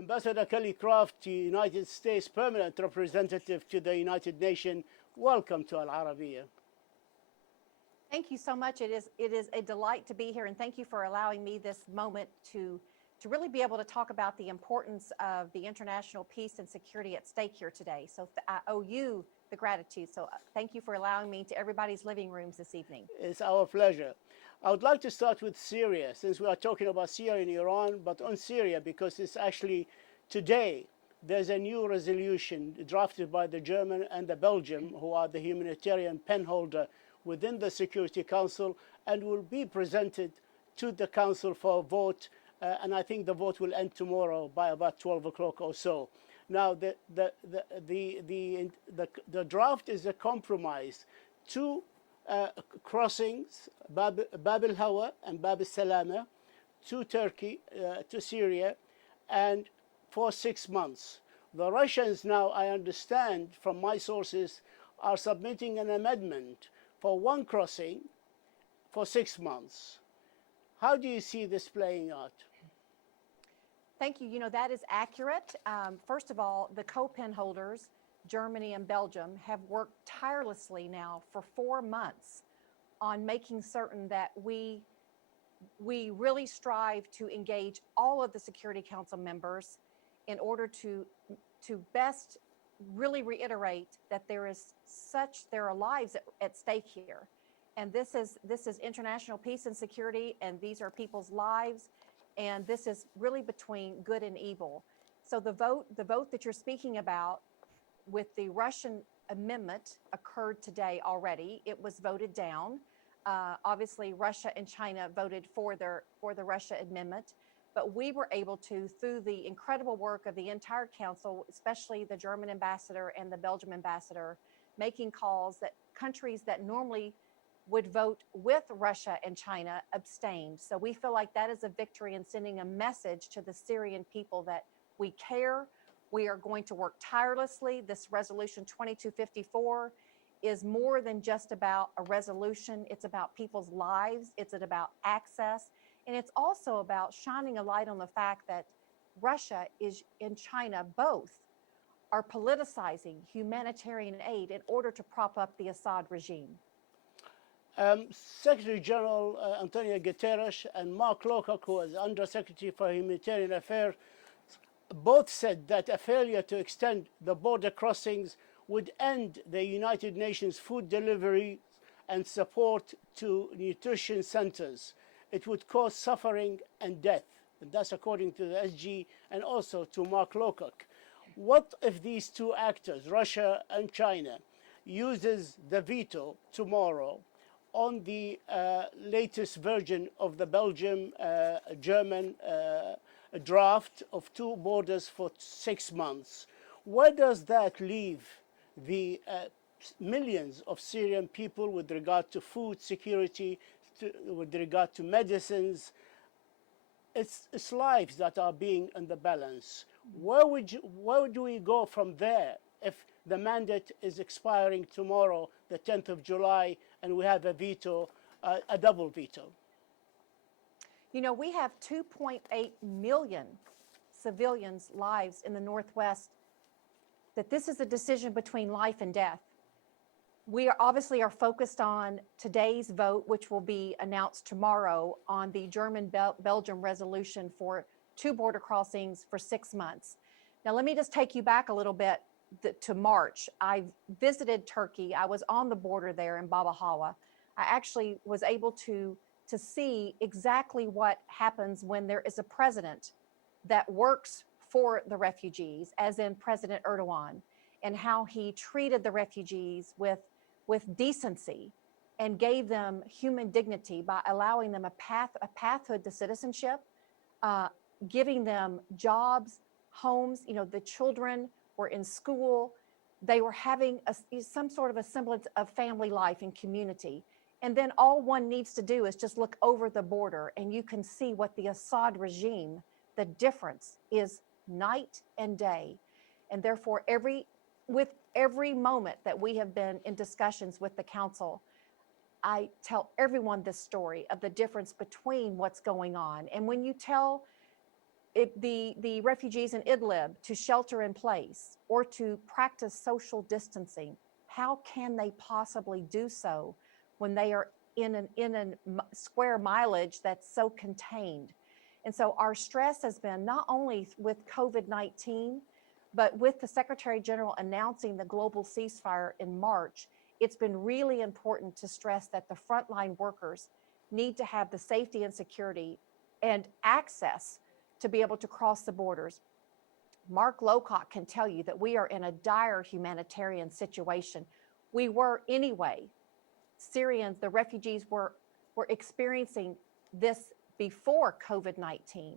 Ambassador Kelly Craft, United States Permanent Representative to the United Nations, welcome to Al-Arabiya. Thank you so much. It is a delight to be here, and thank you for allowing me this moment to really be able to talk about the importance of the international peace and security at stake here today. So I owe you the gratitude. So thank you for allowing me to everybody's living rooms this evening. It's our pleasure. I would like to start with Syria, since we are talking about Syria and Iran, but on Syria, because it's actually today, there's a new resolution drafted by the German and the Belgium, who are the humanitarian penholder within the Security Council, and will be presented to the Council for a vote. And I think the vote will end tomorrow by about 12 o'clock or so. Now, the draft is a compromise. Two crossings, Bab al-Hawa and Bab al-Salama, to Turkey, to Syria, and for 6 months. The Russians now, I understand from my sources, are submitting an amendment for one crossing for 6 months. How do you see this playing out? Thank you. You know, that is accurate. First of all, the co-pen holders, Germany and Belgium, have worked tirelessly now for 4 months on making certain that we really strive to engage all of the Security Council members in order to best really reiterate that there are lives at stake here. And this is international peace and security, and these are people's lives, and this is really between good and evil. So the vote that you're speaking about with the Russian amendment occurred today already. It was voted down. Obviously, Russia and China voted for the Russia amendment, but we were able to, through the incredible work of the entire council, especially the German ambassador and the Belgian ambassador, making calls that countries that normally would vote with Russia and China abstained. So we feel like that is a victory in sending a message to the Syrian people that we care. We are going to work tirelessly. This resolution 2254 is more than just about a resolution. It's about people's lives. It's about access. And it's also about shining a light on the fact that Russia and China both are politicizing humanitarian aid in order to prop up the Assad regime. Secretary General Antonio Guterres and Mark Lowcock, who is Undersecretary for Humanitarian Affairs, both said that a failure to extend the border crossings would end the United Nations food delivery and support to nutrition centers. It would cause suffering and death. And that's according to the SG and also to Mark Lowcock. What if these two actors, Russia and China, uses the veto tomorrow on the latest version of the Belgium-German draft of two borders for 6 months? Where does that leave the millions of Syrian people with regard to food security, with regard to medicines? It's lives that are being in the balance. Where do we go from there if the mandate is expiring tomorrow, the 10th of July, and we have a veto, a double veto? You know, we have 2.8 million civilians' lives in the Northwest, that this is a decision between life and death. We are obviously focused on today's vote, which will be announced tomorrow, on the German-Belgium resolution for two border crossings for 6 months. Now, let me just take you back a little bit to March. I visited Turkey. I was on the border there in Bab al-Hawa. I actually was able to see exactly what happens when there is a president that works for the refugees, as in President Erdogan, and how he treated the refugees with decency and gave them human dignity by allowing them a pathhood to citizenship, giving them jobs, homes. You know, the children were in school. They were having some sort of a semblance of family life and community. And then all one needs to do is just look over the border, and you can see what the Assad regime, the difference is night and day. And therefore, with every moment that we have been in discussions with the council, I tell everyone this story of the difference between what's going on. And when you tell the refugees in Idlib to shelter in place or to practice social distancing, how can they possibly do so when they are in a square mileage that's so contained? And so our stress has been not only with COVID-19, but with the Secretary General announcing the global ceasefire in March, it's been really important to stress that the frontline workers need to have the safety and security and access to be able to cross the borders. Mark Lowcock can tell you that we are in a dire humanitarian situation. We were anyway. Syrians, the refugees were experiencing this before COVID-19.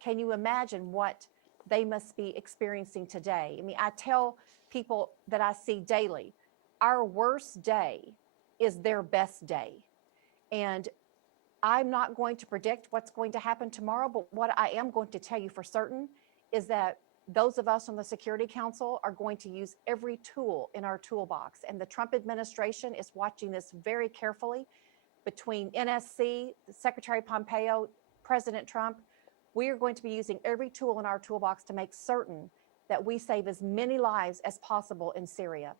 Can you imagine what they must be experiencing today? I mean, I tell people that I see daily, our worst day is their best day. And I'm not going to predict what's going to happen tomorrow, but what I am going to tell you for certain is that those of us on the Security Council are going to use every tool in our toolbox. And the Trump administration is watching this very carefully. Between NSC, Secretary Pompeo, President Trump, we are going to be using every tool in our toolbox to make certain that we save as many lives as possible in Syria.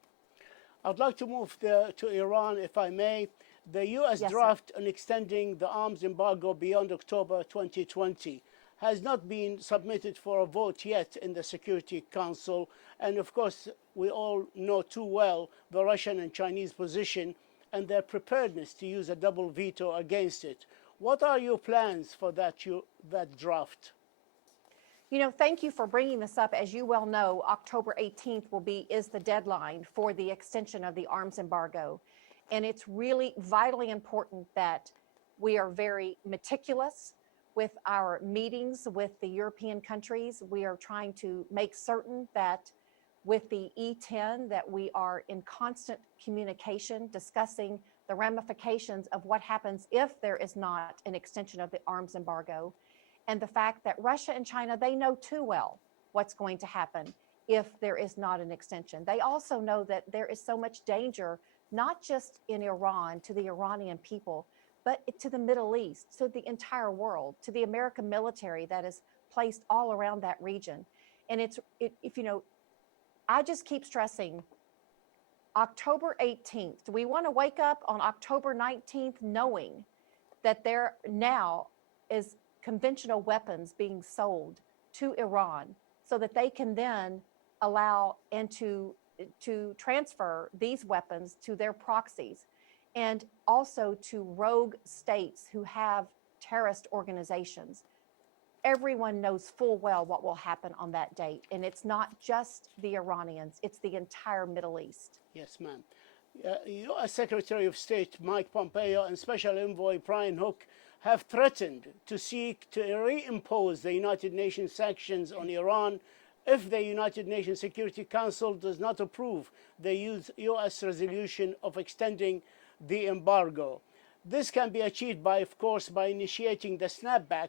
I'd like to move to Iran, if I may. The U.S. Yes, draft on extending the arms embargo beyond October 2020 has not been submitted for a vote yet in the Security Council. And of course, we all know too well the Russian and Chinese position and their preparedness to use a double veto against it. What are your plans for that draft? You know, thank you for bringing this up. As you well know, October 18th is the deadline for the extension of the arms embargo. And it's really vitally important that we are very meticulous with our meetings with the European countries. We are trying to make certain that with the E10 that we are in constant communication, discussing the ramifications of what happens if there is not an extension of the arms embargo. And the fact that Russia and China, they know too well what's going to happen if there is not an extension. They also know that there is so much danger, not just in Iran, to the Iranian people, but to the Middle East, to the entire world, to the American military that is placed all around that region. And I just keep stressing October 18th. Do we want to wake up on October 19th knowing that there now is conventional weapons being sold to Iran so that they can then allow and to transfer these weapons to their proxies and also to rogue states who have terrorist organizations? Everyone knows full well what will happen on that date. And it's not just the Iranians, it's the entire Middle East. Yes, ma'am. U.S. Secretary of State Mike Pompeo and Special Envoy Brian Hook have threatened to seek to reimpose the United Nations sanctions on Iran if the United Nations Security Council does not approve the U.S. resolution of extending the embargo. This can be achieved by initiating the snapback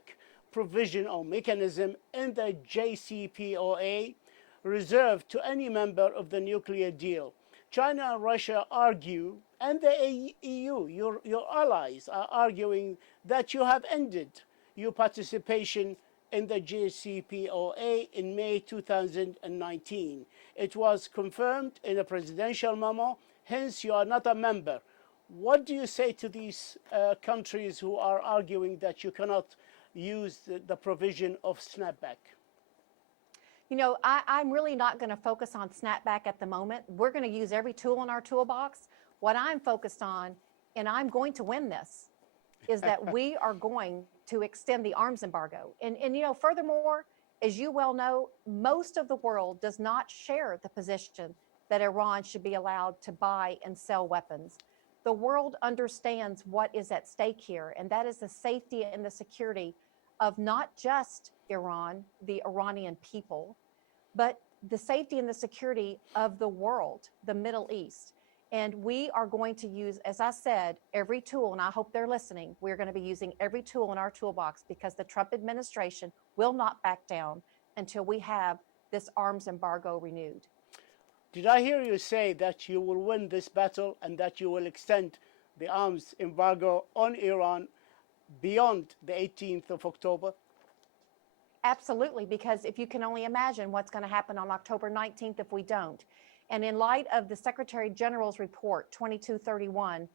provision or mechanism in the JCPOA reserved to any member of the nuclear deal. China and Russia argue, and the EU, your allies, are arguing that you have ended your participation in the JCPOA in May 2019. It was confirmed in a presidential memo, hence you are not a member. What do you say to these countries who are arguing that you cannot use the provision of snapback? You know, I'm really not going to focus on snapback at the moment. We're going to use every tool in our toolbox. What I'm focused on, and I'm going to win this, is that we are going to extend the arms embargo. And furthermore, as you well know, most of the world does not share the position that Iran should be allowed to buy and sell weapons. The world understands what is at stake here, and that is the safety and the security of not just Iran, the Iranian people, but the safety and the security of the world, the Middle East. And we are going to use, as I said, every tool, and I hope they're listening. We're going to be using every tool in our toolbox because the Trump administration will not back down until we have this arms embargo renewed. Did I hear you say that you will win this battle and that you will extend the arms embargo on Iran beyond the 18th of October? Absolutely, because if you can only imagine what's going to happen on October 19th if we don't. And in light of the Secretary General's report 2231,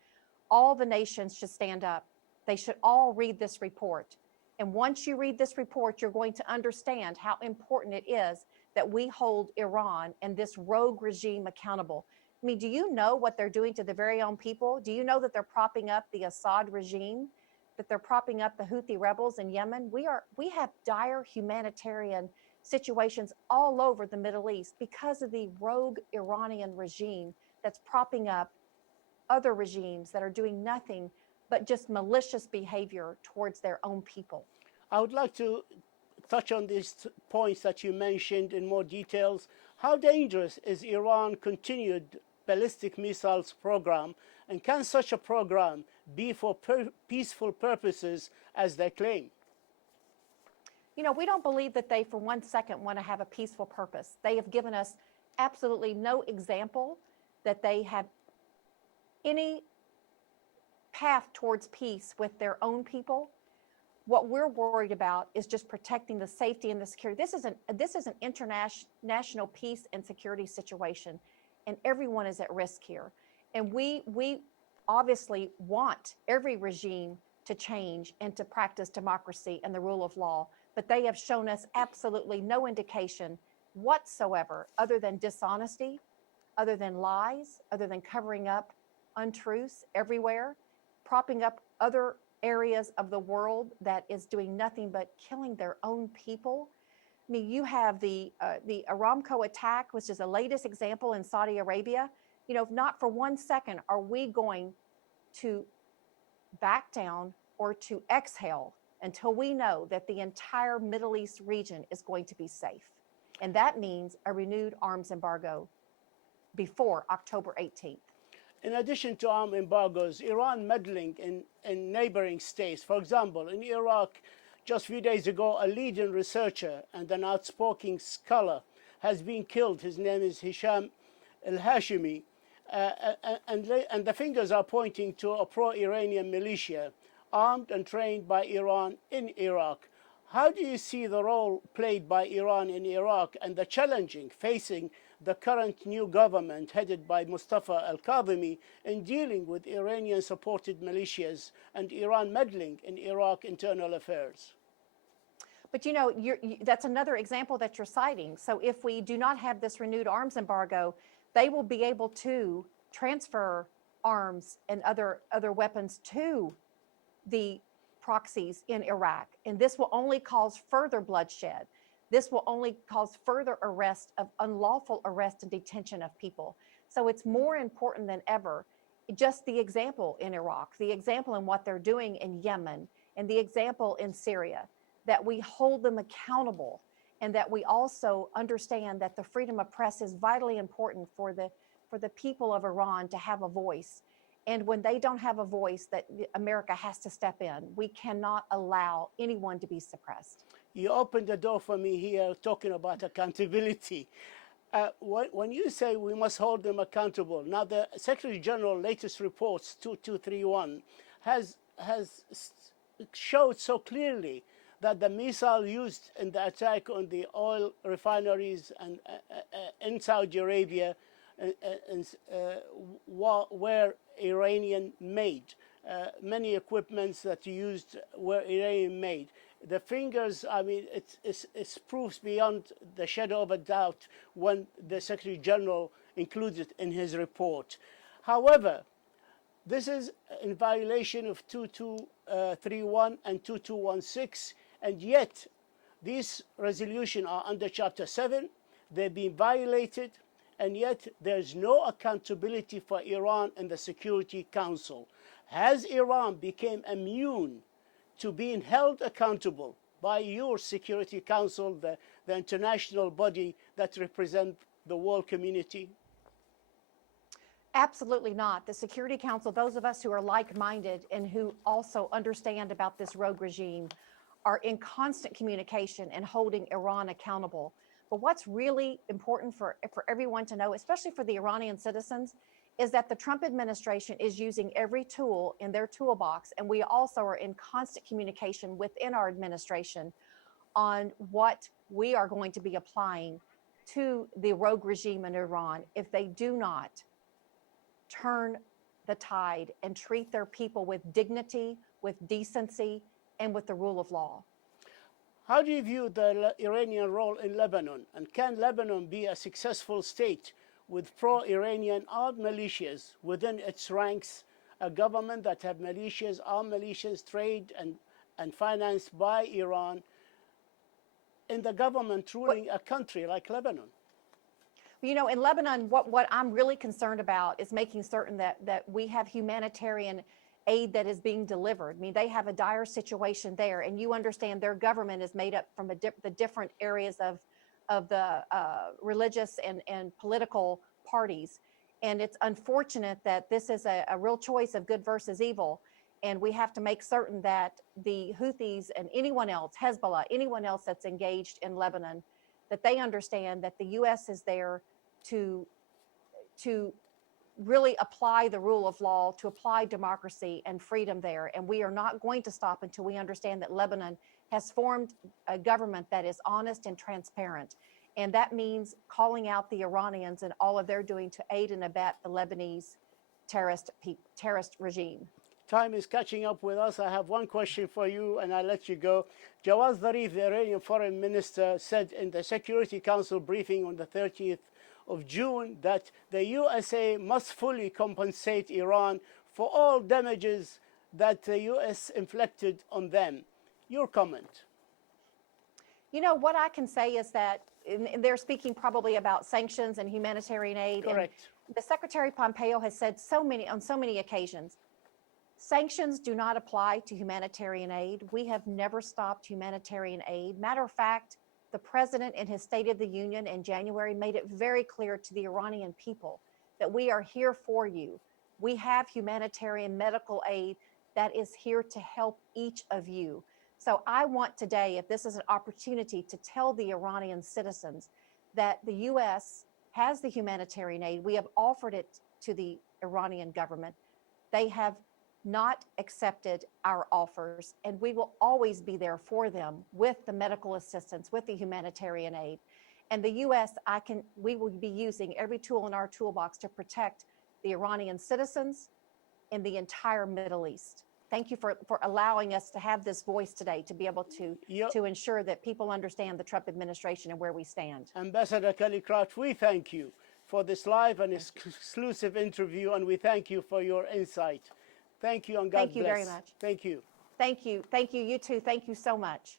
all the nations should stand up. They should all read this report. And once you read this report, you're going to understand how important it is that we hold Iran and this rogue regime accountable. I mean, do you know what they're doing to the very own people? Do you know that they're propping up the Assad regime, that they're propping up the Houthi rebels in Yemen? We have dire humanitarian situations all over the Middle East because of the rogue Iranian regime that's propping up other regimes that are doing nothing but just malicious behavior towards their own people. I would like to touch on these points that you mentioned in more details. How dangerous is Iran's continued ballistic missiles program, and can such a program be for peaceful purposes as they claim? You know, we don't believe that they for 1 second want to have a peaceful purpose. They have given us absolutely no example that they have any path towards peace with their own people. What we're worried about is just protecting the safety and the security. This is an international peace and security situation, and everyone is at risk here. And we obviously want every regime to change and to practice democracy and the rule of law, but they have shown us absolutely no indication whatsoever, other than dishonesty, other than lies, other than covering up untruths everywhere, propping up other areas of the world that is doing nothing but killing their own people. I mean, you have the Aramco attack, which is the latest example in Saudi Arabia. You know, if not for 1 second are we going to back down or to exhale until we know that the entire Middle East region is going to be safe. And that means a renewed arms embargo before October 18th. In addition to arms embargoes, Iran meddling in neighboring states. For example, in Iraq, just a few days ago, a leading researcher and an outspoken scholar has been killed. His name is Hisham al-Hashimi. And the fingers are pointing to a pro-Iranian militia armed and trained by Iran in Iraq. How do you see the role played by Iran in Iraq and the challenging facing the current new government headed by Mustafa al-Kadhimi in dealing with Iranian-supported militias and Iran meddling in Iraq internal affairs? But you know, that's another example that you're citing. So if we do not have this renewed arms embargo, they will be able to transfer arms and other weapons to the proxies in Iraq. And this will only cause further bloodshed. This will only cause further arrest of unlawful arrest and detention of people. So it's more important than ever, just the example in Iraq, the example in what they're doing in Yemen, and the example in Syria, that we hold them accountable, and that we also understand that the freedom of press is vitally important for the people of Iran to have a voice. And when they don't have a voice, that America has to step in. We cannot allow anyone to be suppressed. You opened the door for me here talking about accountability. When you say we must hold them accountable, now the Secretary General latest reports 2231 has showed so clearly that the missile used in the attack on the oil refineries and in Saudi Arabia were Iranian made. Many equipments that used were Iranian made. The fingers, I mean, it's proofs beyond the shadow of a doubt when the Secretary General included in his report. However, this is in violation of 2231 and 2216, and yet these resolutions are under Chapter 7. They've been violated, and yet there's no accountability for Iran in the Security Council. Has Iran become immune to being held accountable by your Security Council, the international body that represents the world community? Absolutely not. The Security Council, those of us who are like-minded and who also understand about this rogue regime, are in constant communication and holding Iran accountable. But what's really important for everyone to know, especially for the Iranian citizens, is that the Trump administration is using every tool in their toolbox, and we also are in constant communication within our administration on what we are going to be applying to the rogue regime in Iran if they do not turn the tide and treat their people with dignity, with decency, and with the rule of law. How do you view the Iranian role in Lebanon? And can Lebanon be a successful state with pro-Iranian armed militias within its ranks, a government that have militias, armed militias, trade and financed by Iran, in the government ruling a country like Lebanon? You know, in Lebanon, what I'm really concerned about is making certain that we have humanitarian aid that is being delivered. I mean, they have a dire situation there, and you understand their government is made up from the different areas of the religious and political parties. And it's unfortunate that this is a real choice of good versus evil. And we have to make certain that the Houthis and anyone else, Hezbollah, anyone else that's engaged in Lebanon, that they understand that the U.S. is there to really apply the rule of law, to apply democracy and freedom there. And we are not going to stop until we understand that Lebanon has formed a government that is honest and transparent. And that means calling out the Iranians and all of their doing to aid and abet the Lebanese terrorist regime. Time is catching up with us. I have one question for you, and I'll let you go. Jawad Zarif, the Iranian foreign minister, said in the Security Council briefing on the 30th of June that the USA must fully compensate Iran for all damages that the US inflicted on them. Your comment? You know, what I can say is that they're speaking probably about sanctions and humanitarian aid. Correct. And the Secretary Pompeo has said on so many occasions, sanctions do not apply to humanitarian aid. We have never stopped humanitarian aid. Matter of fact, the president in his State of the Union in January made it very clear to the Iranian people that we are here for you. We have humanitarian medical aid that is here to help each of you. So I want today, if this is an opportunity, to tell the Iranian citizens that the U.S. has the humanitarian aid. We have offered it to the Iranian government. They have not accepted our offers, and we will always be there for them with the medical assistance, with the humanitarian aid. And the U.S., we will be using every tool in our toolbox to protect the Iranian citizens in the entire Middle East. Thank you for allowing us to have this voice today, to be able to ensure that people understand the Trump administration and where we stand. Ambassador Kelly Crouch, we thank you for this live and exclusive interview, and we thank you for your insight. Thank you, and God bless. Thank you very much. Thank you. Thank you. Thank you. You too. Thank you so much.